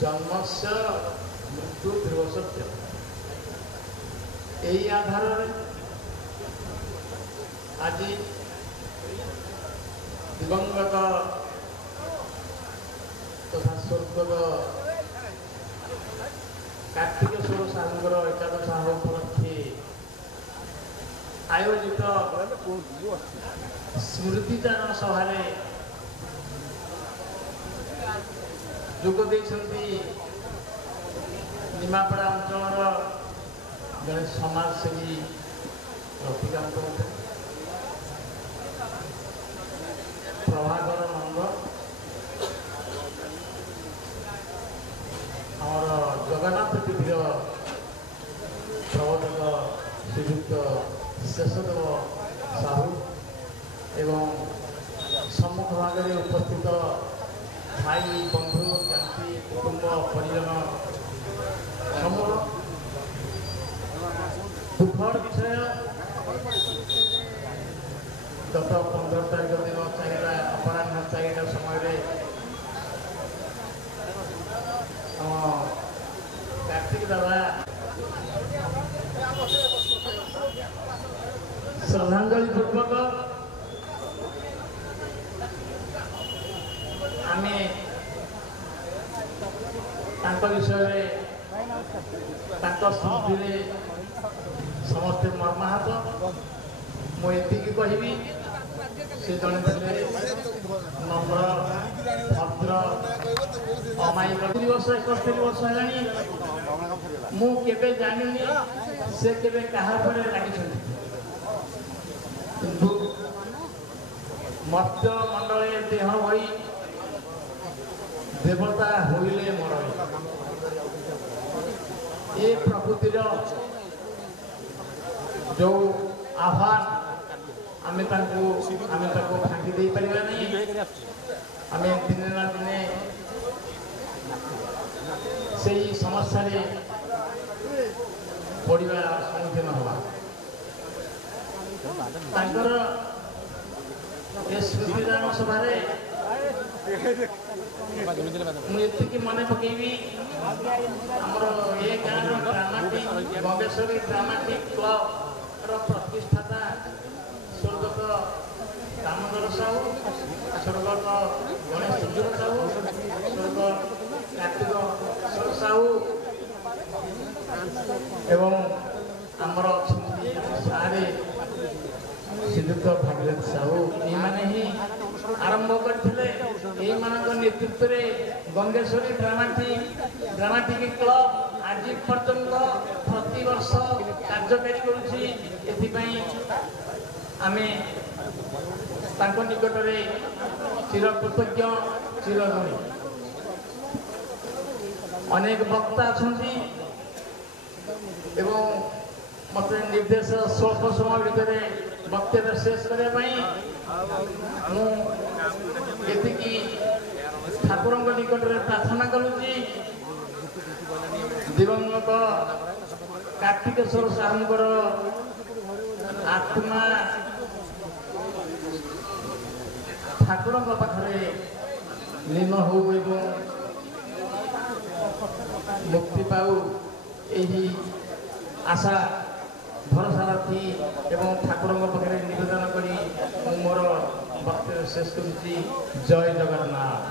जन्मस्य मृत्यु ध्रुव सत्य यही आधार आज दिवंगत तथा स्वर्गत कार्तिकेश्वर साहूर एकादश उपलक्षे आयोजित स्मृतिचारण सभा जोग निमापड़ा अंचल जड़े समाजसेवी रतिकांत प्रभाकर नंद आमर जगन्नाथ टीवी प्रवर्तक श्रीयुक्त शेषदेव साहू एवं सम्मुख भाग में उपस्थित भाई बंधु ज्ञाति कुटुंब परिजन समूह दुखर विषय गत 15 तारीख दिन चारिटा अपराह 4टा समय कार्तिक दादा श्रद्धांजलि पूर्वक आमे विषय स्मृति समस्ते मर्माहत मुझे कहबी से जड़े थे नम्र भद्र अमायिक 31 वर्ष है मुझे जानी से केवे कहा लगी किंतु मर्त्य मंडल देह भई देवता होइले मर ये प्रकृतिर जो आह्वान आमे फाँकी दे पारिबा नहीं आमे दिने ना दिने से समस्या पड़वा सम्मुखीन हवा स्मृतिदान सभा मुझे मन पकेबी आमर ये गाँव ड्रामाटिक गंगेश्वरी ड्रामाटिक क्लब प्रतिष्ठाता स्वर्गत दामोदर साहू स्वर्गत गणेश सुंदर साहू स्वर्गत कार्तिकेश्वर साहू एवं आमर सारे श्रीयुक्त भागीरथ साहू ये आरंभ करते नेतृत्व में गंगेश्वरी ड्रामाटिक क्लब आज पर्यंत प्रति वर्ष कार्यकारी करुँची आमे निकट में चिर कृतज्ञ चिर ऋणी अनेक वक्ता अच्छा एवं मत निर्देश स्वल्प समय भितर वक्तव्य शेष करने ठाकुर निकट में प्रार्थना करुँची दिवंगत कार्तिकेश्वर साहूर आत्मा ठाकुर पाखे लीन हो मुक्ति पाऊ यही आशा भरोसा रखी एवं ठाकुर पाखे निवेदन करी मोर वक्तव्य शेष करुँची। जय जगन्नाथ।